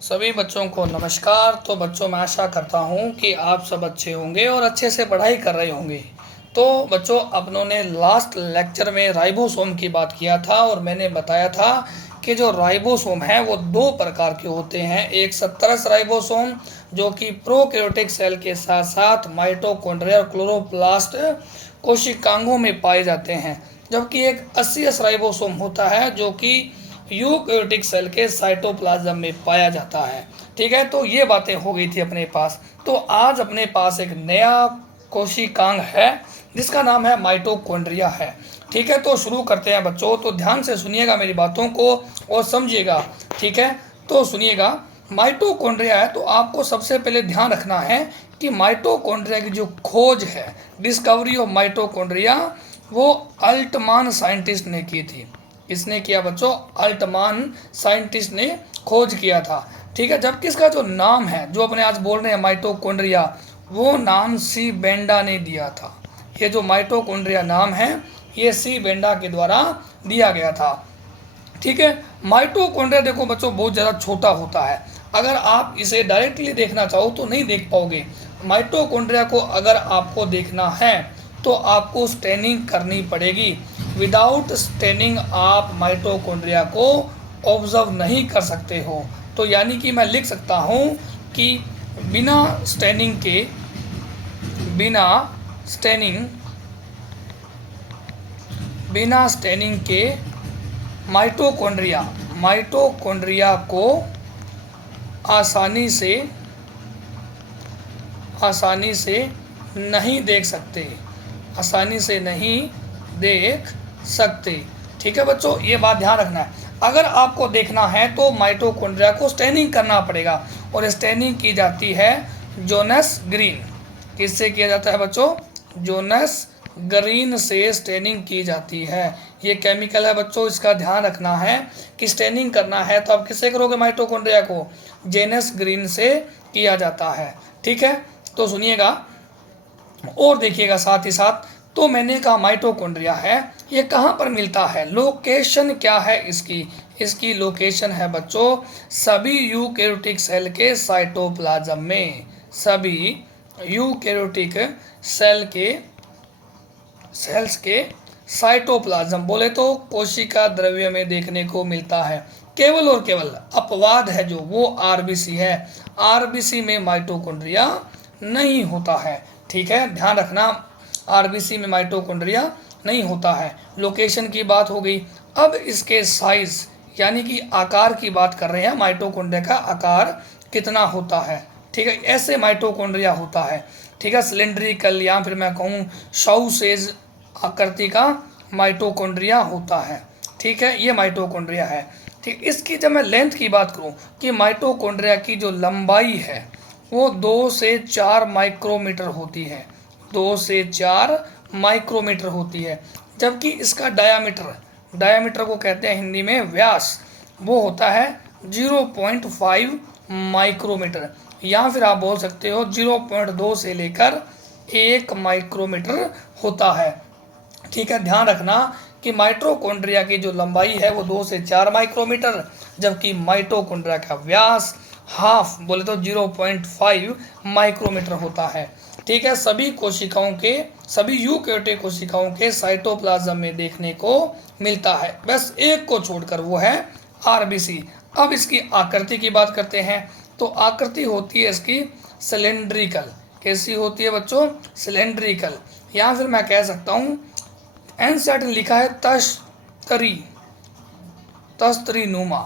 सभी बच्चों को नमस्कार। तो बच्चों, मैं आशा करता हूँ कि आप सब अच्छे होंगे और अच्छे से पढ़ाई कर रहे होंगे। तो बच्चों, अपनों ने लास्ट लेक्चर में राइबोसोम की बात किया था और मैंने बताया था कि जो राइबोसोम है वो दो प्रकार के होते हैं। एक 70 राइबोसोम जो कि प्रोकैरियोटिक सेल के साथ साथ माइटोकॉन्ड्रिया और क्लोरोप्लास्ट कोशिकांगों में पाए जाते हैं, जबकि एक 80 राइबोसोम होता है जो कि यूकैरियोटिक सेल के साइटोप्लाज्म में पाया जाता है। ठीक है, तो ये बातें हो गई थी अपने पास। तो आज अपने पास एक नया कोशिकांग है जिसका नाम है माइटोकॉन्ड्रिया है। ठीक है, तो शुरू करते हैं बच्चों। तो ध्यान से सुनिएगा मेरी बातों को और समझिएगा। ठीक है, तो सुनिएगा। माइटोकॉन्ड्रिया है तो आपको सबसे पहले ध्यान रखना है कि माइटोकॉन्ड्रिया की जो खोज है, डिस्कवरी ऑफ माइटोकॉन्ड्रिया, वो अल्टमान साइंटिस्ट ने की थी। किसने किया बच्चों? अल्टमान साइंटिस्ट ने खोज किया था। ठीक है, जबकि इसका जो नाम है, जो अपने आज बोल रहे हैं माइटोकॉन्ड्रिया, वो नाम सी बेंडा ने दिया था। ये जो माइटोकॉन्ड्रिया नाम है ये सी बेंडा के द्वारा दिया गया था। ठीक है, माइटोकॉन्ड्रिया देखो बच्चों बहुत ज़्यादा छोटा होता है। अगर आप इसे डायरेक्टली देखना चाहो तो नहीं देख पाओगे। माइटोकॉन्ड्रिया को अगर आपको देखना है तो आपको स्टेनिंग करनी पड़ेगी। विदाउट स्टेनिंग आप माइटोकॉन्ड्रिया को ऑब्जर्व नहीं कर सकते हो। तो यानी कि मैं लिख सकता हूँ कि बिना स्टेनिंग के माइटोकॉन्ड्रिया को आसानी से नहीं देख सकते। ठीक है बच्चों, ये बात ध्यान रखना है। अगर आपको देखना है तो माइटोकॉन्ड्रिया को स्टेनिंग करना पड़ेगा और स्टेनिंग की जाती है जोनास ग्रीन। किससे किया जाता है बच्चों? जोनास ग्रीन से स्टेनिंग की जाती है। ये केमिकल है बच्चों, इसका ध्यान रखना है कि स्टेनिंग करना है तो आप किससे करोगे? माइटोकॉन्ड्रिया को जोनास ग्रीन से किया जाता है। ठीक है, तो सुनिएगा और देखिएगा साथ ही साथ। तो मैंने कहा माइटोकॉन्ड्रिया है, ये कहाँ पर मिलता है? लोकेशन क्या है इसकी लोकेशन है बच्चों सभी यूकैरियोटिक सेल के साइटोप्लाज्म में। सभी यूकैरियोटिक सेल्स के साइटोप्लाज्म बोले तो कोशिका द्रव्य में देखने को मिलता है। केवल और केवल अपवाद है जो वो आरबीसी है। आरबीसी में माइटोकॉन्ड्रिया नहीं होता है। ठीक है, ध्यान रखना, आरबीसी में माइटोकॉन्ड्रिया नहीं होता है। लोकेशन की बात हो गई। अब इसके साइज यानी कि आकार की बात कर रहे हैं। माइटोकॉन्ड्रिया का आकार कितना होता है? ठीक है, ऐसे माइटोकॉन्ड्रिया होता है। ठीक है, सिलेंड्रिकल या फिर मैं कहूँ साउसेज आकृति का माइटोकॉन्ड्रिया होता है। ठीक है, ये माइटोकॉन्ड्रिया है। ठीक, इसकी जब मैं लेंथ की बात करूँ कि माइटोकॉन्ड्रिया की जो लंबाई है वो 2 से 4 माइक्रोमीटर होती है। 2 से 4 माइक्रोमीटर होती है, जबकि इसका डायामीटर को कहते हैं हिंदी में व्यास, वो होता है 0.5 माइक्रोमीटर, या फिर आप बोल सकते हो 0.2 से लेकर 1 माइक्रोमीटर होता है। ठीक है, ध्यान रखना कि माइटोकॉन्ड्रिया की जो लंबाई है वो 2 से 4 माइक्रोमीटर, जबकि माइटोकॉन्ड्रिया का व्यास हाफ बोले तो 0.5 माइक्रोमीटर होता है। ठीक है, सभी यूकैरियोटिक कोशिकाओं के साइटोप्लाज्म में देखने को मिलता है, बस एक को छोड़कर, वो है आरबीसी। अब इसकी आकृति की बात करते हैं। तो आकृति होती है इसकी सिलेंड्रिकल। कैसी होती है बच्चों? सिलेंड्रिकल, या फिर मैं कह सकता हूँ एनसीईआरटी ने लिखा है तस्तरीनुमा।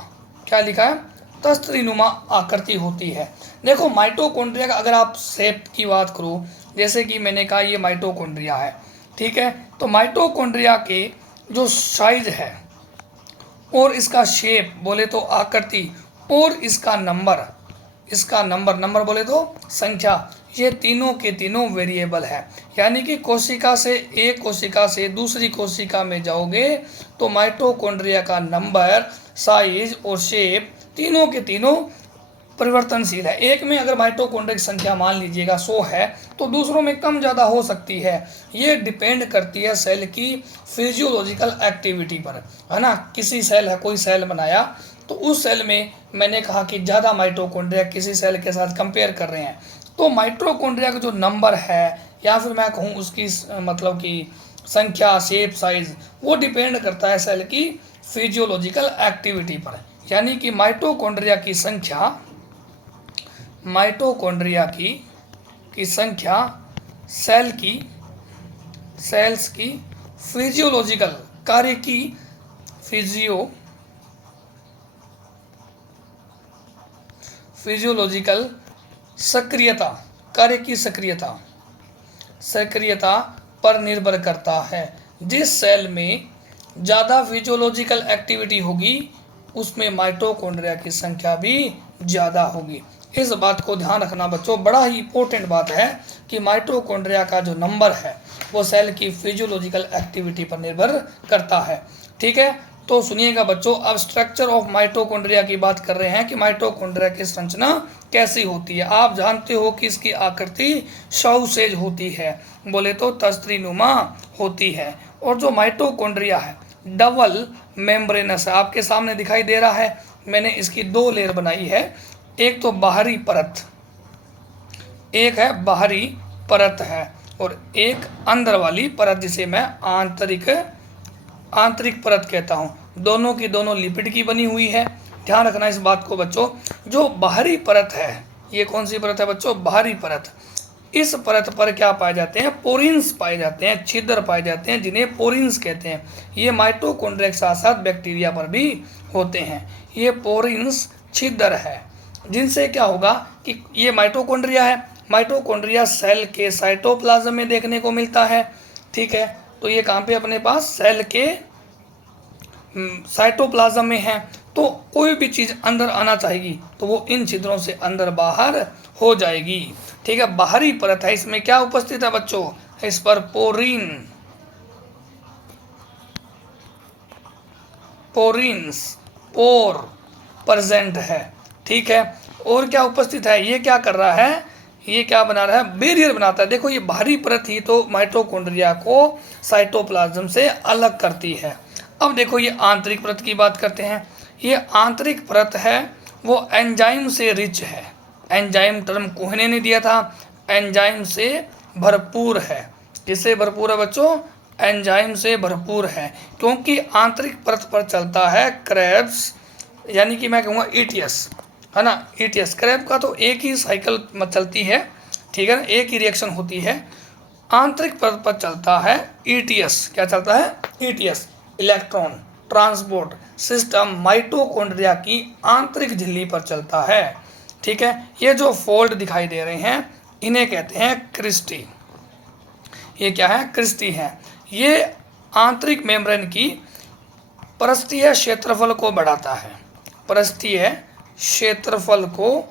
क्या लिखा है? तस्तरीनुमा आकृति होती है। देखो माइटोकॉन्ड्रिया का अगर आप शेप की बात करो, जैसे कि मैंने कहा ये माइटोकॉन्ड्रिया है। ठीक है, तो माइटोकॉन्ड्रिया के जो साइज है और इसका शेप बोले तो आकृति और इसका नंबर बोले तो संख्या, ये तीनों के तीनों वेरिएबल है। यानी कि एक कोशिका से दूसरी कोशिका में जाओगे तो माइटोकॉन्ड्रिया का नंबर, साइज और शेप तीनों के तीनों परिवर्तनशील है। एक में अगर माइटोकॉन्ड्रिया की संख्या मान लीजिएगा 100 है तो दूसरों में कम ज़्यादा हो सकती है। ये डिपेंड करती है सेल की फिजियोलॉजिकल एक्टिविटी पर, है ना। किसी सेल है, कोई सेल बनाया, तो उस सेल में मैंने कहा कि ज़्यादा माइटोकॉन्ड्रिया किसी सेल के साथ कंपेयर कर रहे हैं, तो माइटोकॉन्ड्रिया का जो नंबर है या फिर मैं कहूँ उसकी मतलब कि संख्या, शेप, साइज, वो डिपेंड करता है सेल की फिजियोलॉजिकल एक्टिविटी पर। यानी कि माइटोकॉन्ड्रिया की संख्या, माइटोकॉन्ड्रिया की संख्या सेल्स की फिजियोलॉजिकल कार्य की फिजियोलॉजिकल सक्रियता, कार्य की सक्रियता पर निर्भर करता है। जिस सेल में ज़्यादा फिजियोलॉजिकल एक्टिविटी होगी उसमें माइटोकॉन्ड्रिया की संख्या भी ज़्यादा होगी। इस बात को ध्यान रखना बच्चों, बड़ा ही इंपॉर्टेंट बात है कि माइटोकॉन्ड्रिया का जो नंबर है वो सेल की फिजियोलॉजिकल एक्टिविटी पर निर्भर करता है। ठीक है, तो सुनिएगा बच्चों, अब स्ट्रक्चर ऑफ माइटोकॉन्ड्रिया की बात कर रहे हैं कि माइटोकॉन्ड्रिया की संरचना कैसी होती है। आप जानते हो कि इसकी आकृति सौसेज होती है, बोले तो तस्तरीनुमा होती है। और जो माइटोकॉन्ड्रिया है डबल मेम्ब्रेनस है, आपके सामने दिखाई दे रहा है। मैंने इसकी दो लेयर बनाई है, एक तो बाहरी परत, एक है बाहरी परत है, और एक अंदर वाली परत जिसे मैं आंतरिक परत कहता हूँ। दोनों की दोनों लिपिड की बनी हुई है। ध्यान रखना इस बात को बच्चों। जो बाहरी परत है, ये कौन सी परत है बच्चों? बाहरी परत। इस परत पर क्या पाए जाते हैं? पोरिन्स पाए जाते हैं, छिद्र पाए जाते हैं, जिन्हें पोरिन्स कहते हैं। ये माइटोकॉन्ड्रिया के साथ साथ बैक्टीरिया पर भी होते हैं। ये पोरिन्स छिद्र है, जिनसे क्या होगा कि ये माइटोकॉन्ड्रिया है। माइटोकॉन्ड्रिया सेल के साइटोप्लाज्म में देखने को मिलता है। ठीक है, तो ये कहाँ पे अपने पास सेल के साइटोप्लाज्म में है। तो कोई भी चीज़ अंदर आना चाहेगी तो वो इन छिद्रों से अंदर बाहर हो जाएगी। ठीक है, बाहरी परत है, इसमें क्या उपस्थित है बच्चों? इस पर पोर प्रेजेंट है। ठीक है, और क्या उपस्थित है? ये क्या कर रहा है? ये क्या बना रहा है? बैरियर बनाता है। देखो, ये बाहरी परत ही तो माइटोकॉन्ड्रिया को साइटोप्लाज्म से अलग करती है। अब देखो, ये आंतरिक परत की बात करते हैं। ये आंतरिक परत है वो एंजाइम से रिच है। एंजाइम टर्म कोहने ने दिया था, एंजाइम से भरपूर है। किससे भरपूर है बच्चों? एंजाइम से भरपूर है, क्योंकि आंतरिक परत पर चलता है क्रेब्स, यानी कि मैं कहूँगा ईटीएस, है ना। ईटीएस क्रेब का तो एक ही साइकिल चलती है, ठीक है ना, एक ही रिएक्शन होती है। आंतरिक परत पर चलता है ईटीएस। क्या चलता है? ETS, electron transport system mitochondria की आंतरिक झिल्ली पर चलता है। ठीक है, ये जो फोल्ड दिखाई दे रहे हैं इन्हें कहते हैं क्रिस्टी। ये क्या है? क्रिस्टी है। ये आंतरिक मेम्ब्रेन की पृष्ठीय क्षेत्रफल को बढ़ाता है, पृष्ठीय क्षेत्रफल को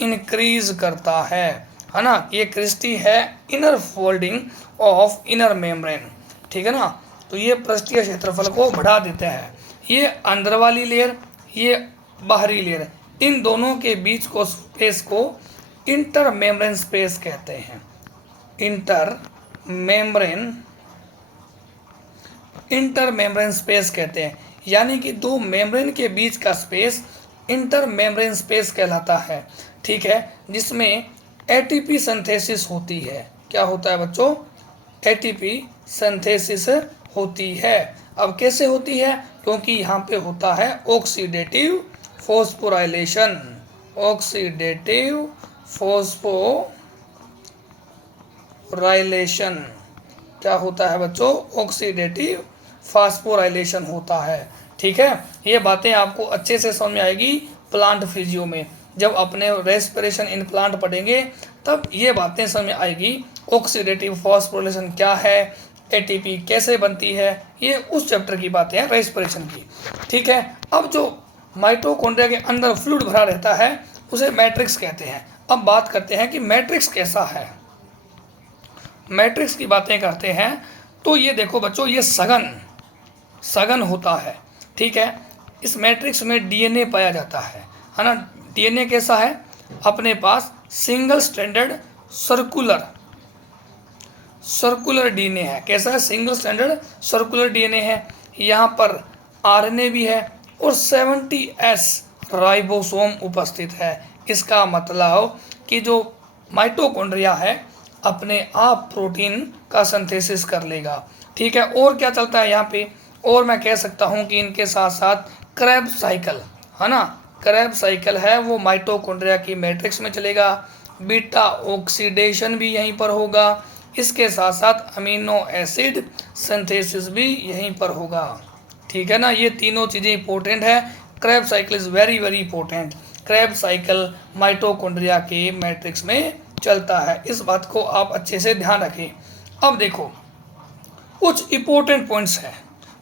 इंक्रीज करता है ना। ये क्रिस्टी है inner folding of inner membrane. ठीक है ना, तो ये पृष्ठीय क्षेत्रफल को बढ़ा देते हैं। ये अंदर वाली लेयर, ये बाहरी लेयर, इन दोनों के बीच को स्पेस को इंटर मेम्ब्रेन स्पेस कहते हैं। इंटर मेम्ब्रेन स्पेस कहते हैं, यानी कि दो मेम्ब्रेन के बीच का स्पेस इंटर मेम्ब्रेन स्पेस कहलाता है। ठीक है, जिसमें एटीपी सिंथेसिस होती है। क्या होता है बच्चों? एटीपी सिंथेसिस होती है। अब कैसे होती है? क्योंकि यहाँ पे होता है ऑक्सीडेटिव फॉस्फोराइलेशन। ऑक्सीडेटिव फॉस्फोराइलेशन क्या होता है बच्चों? ऑक्सीडेटिव फास्फोराइलेशन होता है। ठीक है, ये बातें आपको अच्छे से समझ में आएगी प्लांट फिजियो में। जब अपने रेस्पिरेशन इन प्लांट पढ़ेंगे तब ये बातें समझ में आएगी। ऑक्सीडेटिव फास्फोराइलेशन क्या है, एटीपी कैसे बनती है, ये उस चैप्टर की बातें हैं रेस्पिरेशन की। ठीक है, अब जो माइटोकॉन्ड्रिया के अंदर फ्लूइड भरा रहता है उसे मैट्रिक्स कहते हैं। अब बात करते हैं कि मैट्रिक्स कैसा है। मैट्रिक्स की बातें करते हैं तो ये देखो बच्चों, ये सघन होता है। ठीक है, इस मैट्रिक्स में डीएनए पाया जाता है ना। डीएनए कैसा है? अपने पास सिंगल स्ट्रैंडेड सर्कुलर डीएनए है। कैसा है? सिंगल स्ट्रैंडेड सर्कुलर डीएनए है। यहाँ पर आरएनए भी है और 70S राइबोसोम उपस्थित है। इसका मतलब कि जो माइटोकॉन्ड्रिया है अपने आप प्रोटीन का सिंथेसिस कर लेगा। ठीक है, और क्या चलता है यहाँ पे, और मैं कह सकता हूँ कि इनके साथ साथ क्रेब्स साइकिल है ना, क्रेब्स साइकिल है वो माइटोकॉन्ड्रिया की मैट्रिक्स में चलेगा। बीटा ऑक्सीडेशन भी यहीं पर होगा। इसके साथ साथ अमीनो एसिड सिंथेसिस भी यहीं पर होगा। ठीक है ना, ये तीनों चीज़ें इंपॉर्टेंट है। Krebs cycle is very very important. Krebs cycle mitochondria के मैट्रिक्स में चलता है, इस बात को आप अच्छे से ध्यान रखें। अब देखो कुछ इंपॉर्टेंट पॉइंट्स हैं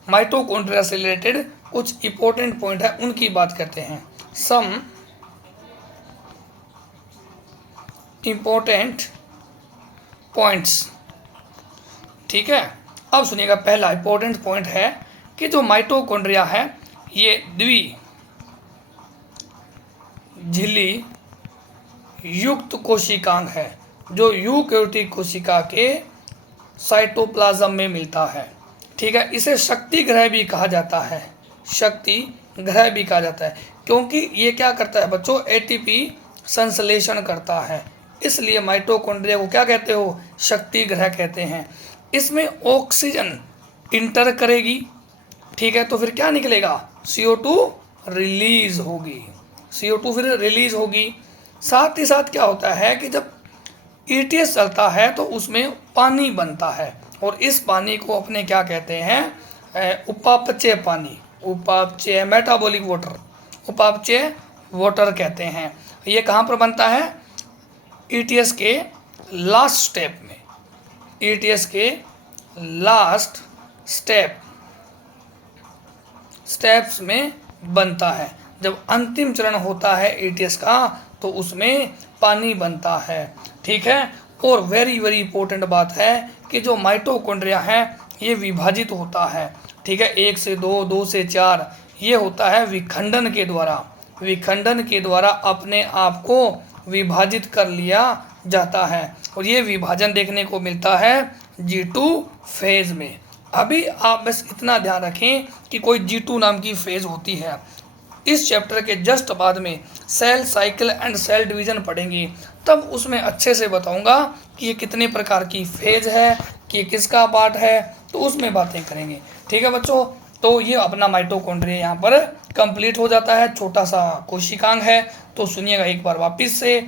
माइटोकॉन्ड्रिया से रिलेटेड, कुछ इंपॉर्टेंट पॉइंट है उनकी बात करते हैं। Some important points. ठीक है, अब सुनिएगा, पहला इंपॉर्टेंट पॉइंट है कि जो माइटोकॉन्ड्रिया है ये द्वि झिल्ली युक्त कोशिकांग है जो यूकेरियोटिक कोशिका के साइटोप्लाज्म में मिलता है। ठीक है, इसे शक्ति ग्रह भी कहा जाता है, शक्ति ग्रह भी कहा जाता है, क्योंकि ये क्या करता है बच्चों, एटीपी संश्लेषण करता है, इसलिए माइटोकॉन्ड्रिया को क्या कहते हो, शक्ति ग्रह कहते हैं। इसमें ऑक्सीजन इंटर करेगी। ठीक है, तो फिर क्या निकलेगा, CO2 रिलीज होगी, CO2 फिर रिलीज होगी। साथ ही साथ क्या होता है कि जब ETS चलता है तो उसमें पानी बनता है, और इस पानी को अपने क्या कहते हैं, उपापचय पानी, उपापचय मेटाबॉलिक वाटर, उपापचय वाटर कहते हैं। ये कहाँ पर बनता है, ETS के लास्ट स्टेप में, ETS के लास्ट स्टेप्स में बनता है। जब अंतिम चरण होता है ETS का तो उसमें पानी बनता है। ठीक है, और वेरी वेरी इंपॉर्टेंट बात है कि जो माइटोकॉन्ड्रिया है ये विभाजित होता है। ठीक है, 1 से 2, 2 से 4, ये होता है विखंडन के द्वारा, विखंडन के द्वारा अपने आप को विभाजित कर लिया जाता है, और ये विभाजन देखने को मिलता है G2 फेज में। अभी आप बस इतना ध्यान रखें कि कोई G2 नाम की फेज होती है। इस चैप्टर के जस्ट बाद में cell cycle and cell division पढ़ेंगे, तब उसमें अच्छे से बताऊंगा कि ये कितने प्रकार की फेज है, कि किसका पार्ट है, तो उसमें बातें करेंगे। ठीक है बच्चों, तो ये अपना माइटोकॉन्ड्रिया यहाँ पर कंप्लीट हो जाता है, छोटा सा कोशिकांग है। तो सुनिएगा एक बार वापस से,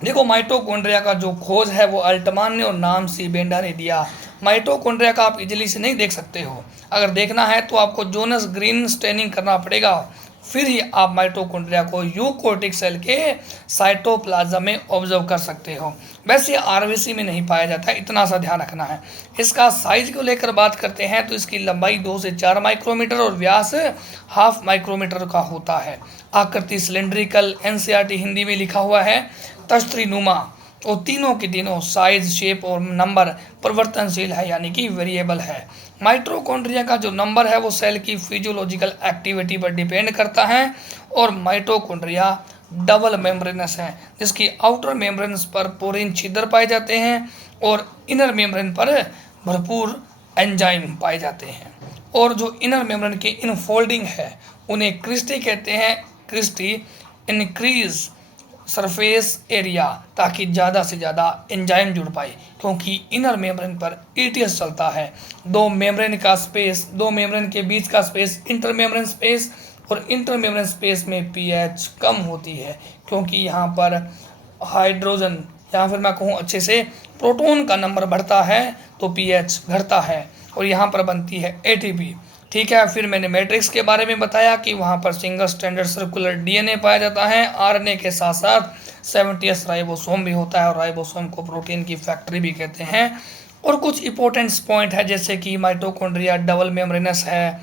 देखो माइटोकॉन्ड्रिया का जो खोज है वो अल्टमान ने और नाम सी बेंडा ने दिया। माइटोकॉन्ड्रिया का आप इजीली से नहीं देख सकते हो, अगर देखना है तो आपको जोनस ग्रीन स्टेनिंग करना पड़ेगा, फिर ही आप माइटोकॉन्ड्रिया को यूकोटिक सेल के साइटोप्लाज्म में ऑब्जर्व कर सकते हो। वैसे RBC में नहीं पाया जाता है, इतना सा ध्यान रखना है। इसका साइज को लेकर बात करते हैं तो इसकी लंबाई 2 से 4 माइक्रोमीटर और व्यास 1/2 माइक्रोमीटर का होता है। आकृति सिलेंड्रिकल, NCERT हिंदी में लिखा हुआ है, तश्तरीनुमा, और तीनों के तीनों साइज, शेप और नंबर परिवर्तनशील है, यानी कि वेरिएबल है। माइटोकॉन्ड्रिया का जो नंबर है वो सेल की फिजियोलॉजिकल एक्टिविटी पर डिपेंड करता है, और माइटोकॉन्ड्रिया डबल मेम्ब्रेनस है, जिसकी आउटर मेम्ब्रेन्स पर पोरिन छिद्र पाए जाते हैं और इनर मेम्ब्रेन पर भरपूर एंजाइम पाए जाते हैं। और जो इनर मेम्ब्रेन की इनफोल्डिंग है उन्हें क्रिस्टी कहते हैं। क्रिस्टी इंक्रीज सरफेस एरिया, ताकि ज़्यादा से ज़्यादा एंजाइम जुड़ पाए, क्योंकि इनर मेम्ब्रेन पर ETS चलता है। दो मेम्ब्रेन का स्पेस, दो मेम्ब्रेन के बीच का स्पेस इंटर मेम्ब्रेन स्पेस, और इंटर मेम्ब्रेन स्पेस में pH कम होती है, क्योंकि यहाँ पर हाइड्रोजन, या फिर मैं कहूँ अच्छे से प्रोटॉन का नंबर बढ़ता है तो pH घटता है, और यहाँ पर बनती है ATP। ठीक है, फिर मैंने मैट्रिक्स के बारे में बताया कि वहाँ पर सिंगल स्टैंडर्ड सर्कुलर DNA पाया जाता है। RNA के साथ साथ 70S राइबोसोम भी होता है, और राइबोसोम को प्रोटीन की फैक्ट्री भी कहते हैं। और कुछ इंपॉर्टेंट पॉइंट है, जैसे कि माइटोकॉन्ड्रिया डबल मेम्ब्रेनस है।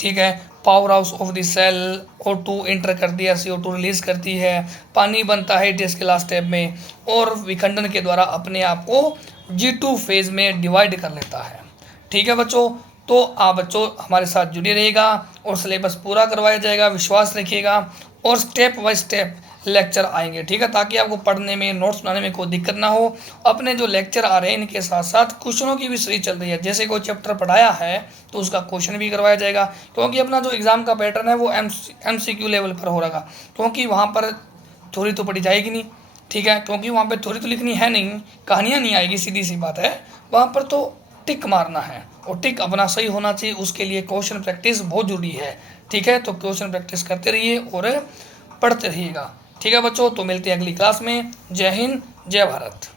ठीक है, power house of the cell, O2 enter कर दिया, CO2 रिलीज करती है, पानी बनता है ETS के लास्ट स्टेप में, और विखंडन के द्वारा अपने आप को G2 फेज में डिवाइड कर लेता है। ठीक है बच्चों, तो आप बच्चों हमारे साथ जुड़े रहिएगा और सिलेबस पूरा करवाया जाएगा, विश्वास रखिएगा, और स्टेप बाय स्टेप लेक्चर आएंगे, ठीक है, ताकि आपको पढ़ने में, नोट्स बनाने में कोई दिक्कत ना हो। अपने जो लेक्चर आ रहे हैं इनके साथ साथ क्वेश्चनों की भी सीरीज चल रही है। जैसे कोई चैप्टर पढ़ाया है तो उसका क्वेश्चन भी करवाया जाएगा, क्योंकि अपना जो एग्ज़ाम का पैटर्न है वो MCQ लेवल पर हो रहा, क्योंकि वहाँ पर थ्योरी तो पढ़ी जाएगी नहीं, ठीक है, क्योंकि वहाँ पर थ्योरी तो लिखनी है नहीं, कहानियाँ नहीं आएगी, सीधी सी बात है। वहाँ पर तो टिक मारना है, और टिक अपना सही होना चाहिए, उसके लिए क्वेश्चन प्रैक्टिस बहुत ज़रूरी है, ठीक है। तो क्वेश्चन प्रैक्टिस करते रहिए और पढ़ते रहिएगा, ठीक है बच्चों। तो मिलते हैं अगली क्लास में। जय हिंद, जय भारत।